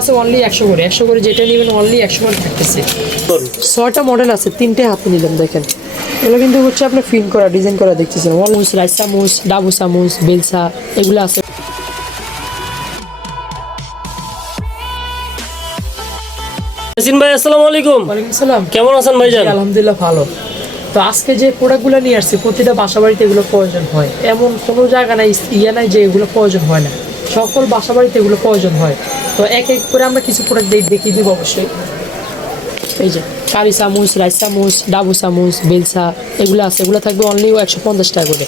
আছে অনলি একশো করে একশো করে যেটা নেবেন অনলি একশো করে থাকতেছে। ছয়টা মডেল আছে তিনটে হাতে নিলাম দেখেন। এগুলো কিন্তু হচ্ছে আপনার ফিন করা ডিজাইন করা দেখতেছেন। অলমুস রাইস চামচ ডাবু চামচ বেলসা এগুলো আছে। ইয়াসিন ভাই আসসালামু আলাইকুম। ওয়ালাইকুম সালাম কেমন আছেন ভাইজান? আলহামদুলিল্লাহ ভালো। তো আজকে যে প্রোডাক্টগুলো নিয়ে আসছি প্রতিটা বাসা বাড়িতে এগুলো প্রয়োজন হয়। এমন কোনো জায়গা নাই ইয়ে নাই যে এগুলো প্রয়োজন হয় না। সকল বাসা বাড়িতে এগুলো প্রয়োজন হয়। তো এক এক করে আমরা কিছু প্রোডাক্ট দেখিয়ে দিব অবশ্যই। এই যে কারি চামচ রাইস চামচ ডাবু চামচ বেলসা এগুলো আছে। এগুলো থাকবে অনলি একশো পঞ্চাশ টাকা করে।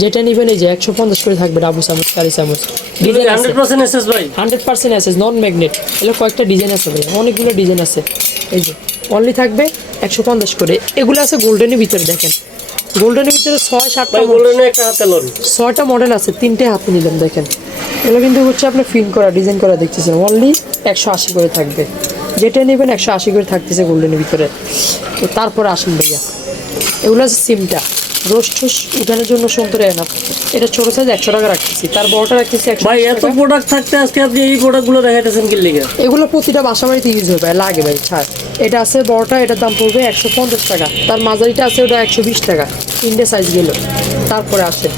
যেটা নেবেন এই যে একশো পঞ্চাশ করে থাকবে ডাবু চামচ কারি চামচ। হান্ড্রেড পার্সেন্ট আছে। নন ম্যাগনেট এগুলো কয়েকটা ডিজাইন আছে ভাই অনেকগুলো ডিজাইন আছে। এই যে অনলি থাকবে একশো পঞ্চাশ করে। এগুলো আছে গোল্ডেনের ভিতরে দেখেন। গোল্ডেনের ভিতরে ছয় সাতটা গোল্ডেনে বললেন একটা হাতে লোন ছয়টা মডেল আছে তিনটে হাতে নিলাম দেখেন। এগুলো কিন্তু হচ্ছে আপনি ফিন করা ডিজাইন করা দেখতেছেন। অনলি একশো আশি করে থাকবে। যেটা নেবেন একশো আশি করে থাকতেছে গোল্ডেনের ভিতরে। তো তারপরে আসুন ভাইয়া। এগুলো আছে সিমটা রোস্ট উঠানোর জন্য সুন্দর এনা এটা ছোটো সাইজ একশো টাকা রাখতেছি। তার বড়টা রাখতেছি ভাই এত প্রোডাক্ট থাকতে আজকে আপনি এই প্রোডাক্টগুলো দেখাইতেছেন কি লিগে? এগুলো প্রতিটা বাসা বাড়িতে ইউজ হবে লাগে ভাই ছাড়। এটা আছে বড়টা এটার দাম পড়বে একশো পঞ্চাশ টাকা। তার মাঝারিটা আছে ওটা একশো বিশ টাকা তিনটে সাইজ গেল। তারপরে আছে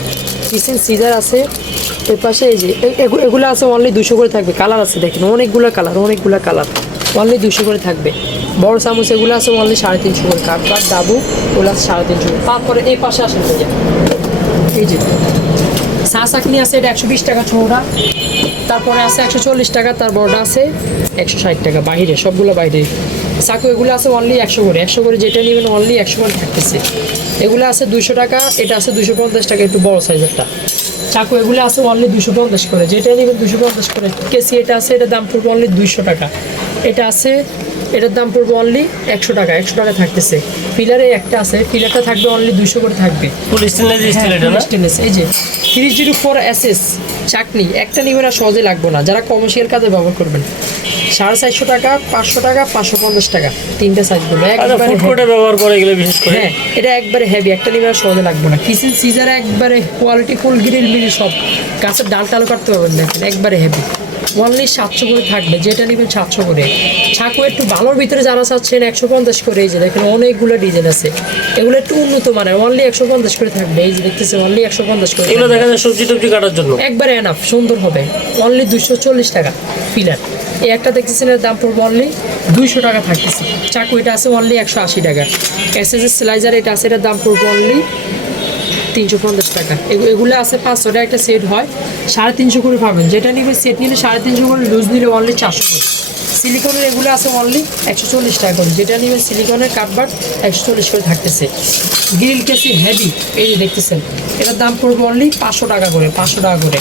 কিচেন সিজার আছে। এর পাশে এই যে এগু- এগুলো আছে অনলি দুশো করে থাকবে। কালার আছে দেখেন অনেকগুলো কালার অনেকগুলো কালার অনলি দুশো করে থাকবে। বড় চামচ এগুলো আছে অনলি সাড়ে তিনশো করে। কাঠ কাঠ ডাবু, ওগুলো আছে সাড়ে তিনশো করে। তারপরে এই পাশে আসেন এই যে, চা চাকনি আছে, এটা একশো বিশ টাকা ছোটা তারপরে আছে একশো চল্লিশ টাকা, তার বড়টা আছে একশো ষাট টাকা। বাইরে সবগুলো বাইরে চাকু এগুলো আছে অনলি একশো করে। একশো করে যেটা নেবেন অনলি একশো করে থাকতেছে। এগুলো আছে দুশো টাকা, এটা আছে দুশো পঞ্চাশ টাকা, একটু বড় সাইজেরটা চাকু এগুলো আছে অনলি দুশো পঞ্চাশ করে। যেটা নেবেন দুশো পঞ্চাশ করে। কেসি এটা আছে এটার দাম পড়বে অনলি দুইশো টাকা। এটা আছে এটার দাম পড়বে অনলি একশো টাকা একশো টাকা থাকতেছে। পিলারে একটা আছে পিলারটা থাকবে অনলি দুশো করে থাকবে। স্টেনলেস স্টেনলেস এই যে three zero four S S চাকনি একটা নিবেন আর সহজে লাগবে না। যারা কমার্শিয়াল কাজে ব্যবহার করবেন। সাড়ে চারশো টাকা পাঁচশো টাকা পাঁচশো পঞ্চাশ টাকা। তিনটে সাইজগুলো আচ্ছা একবারে ব্যবহার করে এগুলো বিশেষ করে? হ্যাঁ এটা একবারে হেভি একটা নিবে সহজে লাগবে না। কিচেন সিজার একবারে কোয়ালিটি ফুল গ্রিল মিল সব গাছের ডাল টাল কাটতে পারবেন দেখেন একবারে হেভি অনলি সাতশো করে থাকবে যেটা নেবেন সাতশো করে। ছাকু একটু ভালোর ভিতরে যারা চাচ্ছেন একশো পঞ্চাশ করে এই যে দেখেন অনেকগুলো ডিজাইন আছে। এগুলো একটু উন্নত মানের অনলি একশো পঞ্চাশ করে থাকবে এই যে দেখতেছে অনলি একশো পঞ্চাশ করে এগুলো দেখা যায় সবজি টবজি কাটার জন্য। একবারে এনাফ সুন্দর হবে। অনলি দুশো চল্লিশ টাকা পিলার এই একটা দেখতেছেন এর দাম পড়বে অনলি দুইশো টাকা থাকতেছে। চাকু এটা আছে অনলি একশো আশি টাকা। এসএসএস স্লাইজার এটা আছে এটার দাম পড়বে অনলি তিনশো পঞ্চাশ টাকা। এগু- এগুলো আছে পাঁচশো টাকা একটা সেট হয়, সাড়ে তিনশো করে পাবেন। যেটা নিবে সেট নিলে সাড়ে তিনশো করে লুজ নিলে অনলি চারশো করে। সিলিকনের এগুলো আছে অনলি একশো চল্লিশ টাকা করে। যেটা নিবে সিলিকনের কাঠবার একশো চল্লিশ করে থাকতেছে। গ্রিল কেসি হেভি এই যে দেখতেছেন। এটার দাম পড়বে অনলি পাঁচশো টাকা করে, পাঁচশো টাকা করে।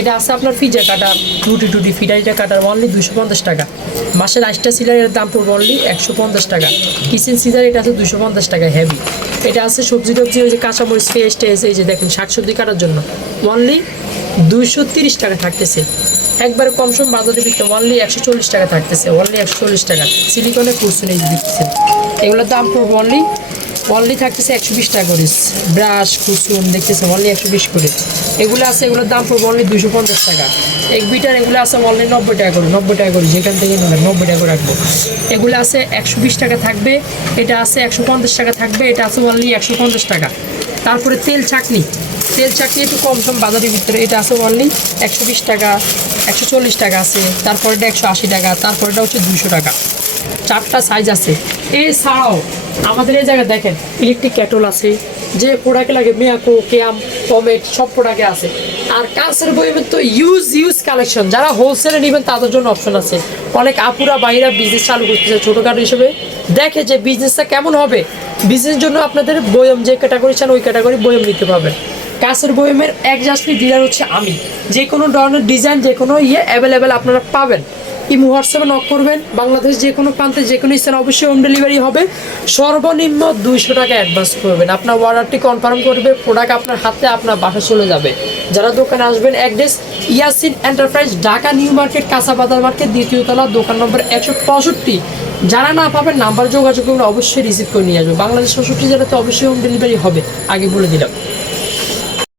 এটা আছে আপনার ফিজা কাটা টুটি টুটি ফিডারিটা কাটার অনলি দুশো পঞ্চাশ টাকা। মাসের আইসটা সিলারের দাম পড়বে অনলি একশো পঞ্চাশ টাকা। কিচেন সিজার এটা আছে দুশো পঞ্চাশ টাকা হেভি এটা আছে সবজি টবজি, ওই যে কাঁচামরিচ ফেস টেস এই যে দেখেন, শাকসবজি কাটার জন্য। অনলি দুইশো তিরিশ টাকা থাকতেছে। একবারে কম সম বাজারে বিকতে অনলি একশো চল্লিশ টাকা থাকতেছে অনলি একশো চল্লিশ টাকা। সিলিকনে যে দিচ্ছেন এগুলোর দাম পড়বে অনলি অনলি থাকতেছে একশো বিশ টাকা করে। ব্রাশ, কুসুম দেখতেছে অনলি একশো বিশ করে। এগুলো আছে, এগুলোর দাম পড়বে অনলি দুশো পঞ্চাশ টাকা। এক বিটার এগুলো আছে অনলি নব্বই টাকা করে, নব্বই টাকা করে, যেখান থেকে নেবেন, নব্বই টাকা করে রাখব। এগুলো আছে একশো বিশ টাকা থাকবে, এটা আছে একশো পঞ্চাশ টাকা থাকবে, এটা আছে অনলি একশো পঞ্চাশ টাকা। তারপরে তেল চাকনি তেল চাকনি একটু কম সম বাজারের ভিতরে, এটা আছে অনলি একশো বিশ টাকা। একশো চল্লিশ টাকা আছে তারপরেটা একশো আশি টাকা তারপরেটা হচ্ছে দুশো টাকা। চারটা সাইজ আছে। এছাড়াও আমাদের এই জায়গায় দেখেন ইলেকট্রিক ক্যাটল আছে, যে প্রোডাক্ট লাগে মেয়াকো কেয়াম টমেট সব প্রোডাক্টে আছে। আর কাঁচের বইমের তো ইউজ ইউজ কালেকশন যারা হোলসেলে নেবেন, তাদের জন্য অপশন আছে। অনেক আপুরা বাইরা বিজনেস চালু করতেছে ছোটোখাটো হিসেবে। দেখে যে বিজনেসটা কেমন হবে। বিজনেসের জন্য আপনাদের বয়ম যে ক্যাটাগরি চান, ওই ক্যাটাগরি বয়ম নিতে পারবেন। কাঁচের বয়মের একজাস্টলি ডিলার হচ্ছে আমি। যে কোনো ধরনের ডিজাইন যে কোনো ইয়ে অ্যাভেলেবেল আপনারা পাবেন। ইমো হোয়াটসঅ্যাপে নক করবেন। বাংলাদেশ যে কোনো প্রান্তে যে কোনো স্থানে অবশ্যই হোম ডেলিভারি হবে। সর্বনিম্ন দুইশো টাকা অ্যাডভান্স করবেন। আপনার অর্ডারটি কনফার্ম করবে প্রোডাক্ট আপনার হাতে, আপনার বাসা চলে যাবে। যারা দোকানে আসবেন address Yasin enterprise Dhaka new market কাঁচা বাজার মার্কেট দ্বিতীয় তলা, দোকান নম্বর একশো পঁয়ষট্টি। যারা না পাবেন নাম্বার যোগাযোগ করে অবশ্যই রিসিভ করে নিয়ে আসবে। বাংলাদেশ চৌষট্টি জেলাতে অবশ্যই হোম ডেলিভারি হবে। আগে বলে দিলাম।